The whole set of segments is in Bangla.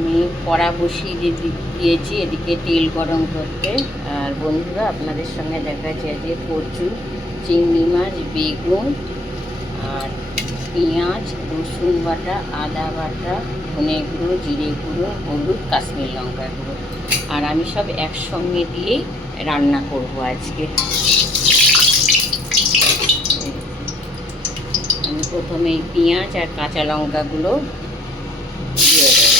আমি কড়া বসিয়ে দিয়েছি এদিকে তেল গরম করতে। আর বন্ধুরা, আপনাদের সঙ্গে দেখা যায় যে কচু, চিংড়ি মাছ, বেগুন আর পেঁয়াজ, রসুন বাটা, আদা বাটা, ধনে গুঁড়ো, জিরে গুঁড়ো, হলুদ, কাশ্মীর লঙ্কা গুঁড়ো, আর আমি সব একসঙ্গে দিয়েই রান্না করব আজকে। আমি প্রথমে এই পেঁয়াজ আর কাঁচা লঙ্কাগুলো দিয়ে দেবো।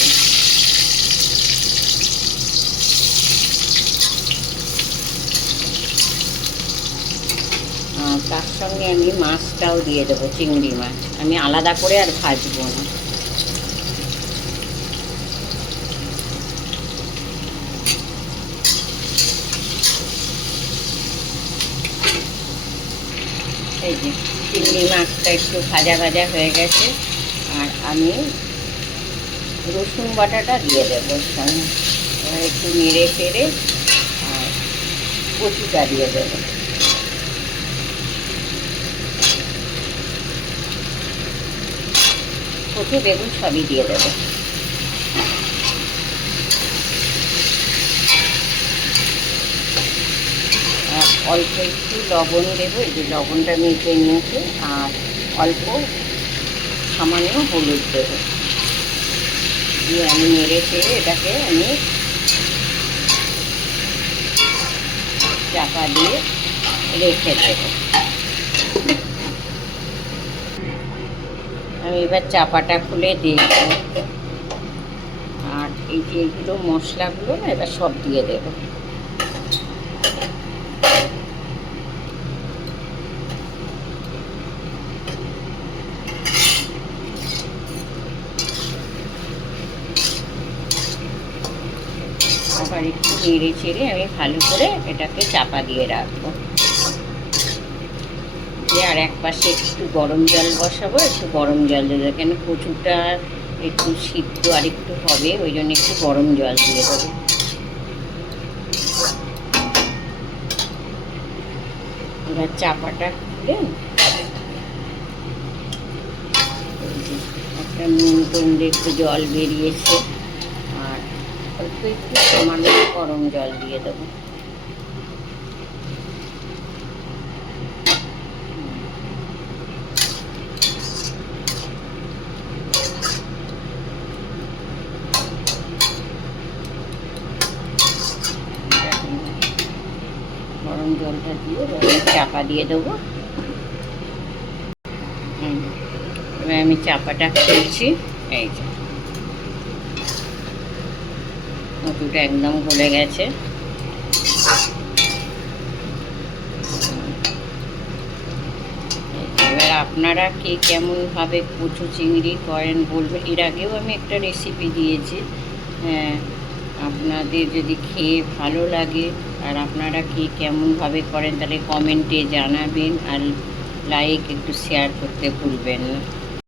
তার সঙ্গে আমি মাছটাও দিয়ে দেবো, চিংড়ি মাছ। আমি আলাদা করে আর ভাজবো না। এই যে চিংড়ি মাছটা একটু ভাজা ভাজা হয়ে গেছে, আর আমি রসুন বাটাটা দিয়ে দেবো সঙ্গে। একটু নেড়ে ফেড়ে আর কচুটা দিয়ে দেবো। কচু, বেগুন সবই দিয়ে দেবো। আর অল্প একটু লবণ দেবো, এই যে লবণটা মেখে নিয়েছে, আর অল্প সামান্য হলুদ দেবো। দিয়ে আমি নেড়ে চেড়ে এটাকে আমি চাপা দিয়ে রেখে দেবো। আমি এবার চাপাটা খুলে দেখব, আর এই যে এগুলো মশলাগুলো না এবার সব দিয়ে দেবো। আবার একটু নেড়ে চেড়ে আমি ভালো করে এটাকে চাপা দিয়ে রাখবো। দিয়ে আর এক পাশে একটু গরম জল বসাবো, একটু গরম জল দিয়ে দেবো, কেন কচুটা একটু সিদ্ধ আর একটু হবে, ওই জন্য একটু গরম জল দিয়ে দেবো। এবার চাপাটা খুলে একটা নুন টুন একটু জল বেরিয়েছে, আর অল্প একটু সামান্য গরম জল দিয়ে দেবো। গরম জলটা দিয়ে চাপা দিয়ে দেবো। এবার আমি চাপাটা খুলছি। এই যে কচুটা একদম গলে গেছে। এবার আপনারা কে কেমনভাবে কচু চিংড়ি করেন বলবেন। এর আগেও আমি একটা রেসিপি দিয়েছি। হ্যাঁ, আপনাদের যদি খেয়ে ভালো লাগে আর আপনারা কে কেমনভাবে করেন তাহলে কমেন্টে জানাবেন, আর লাইক একটু শেয়ার করতে ভুলবেন না।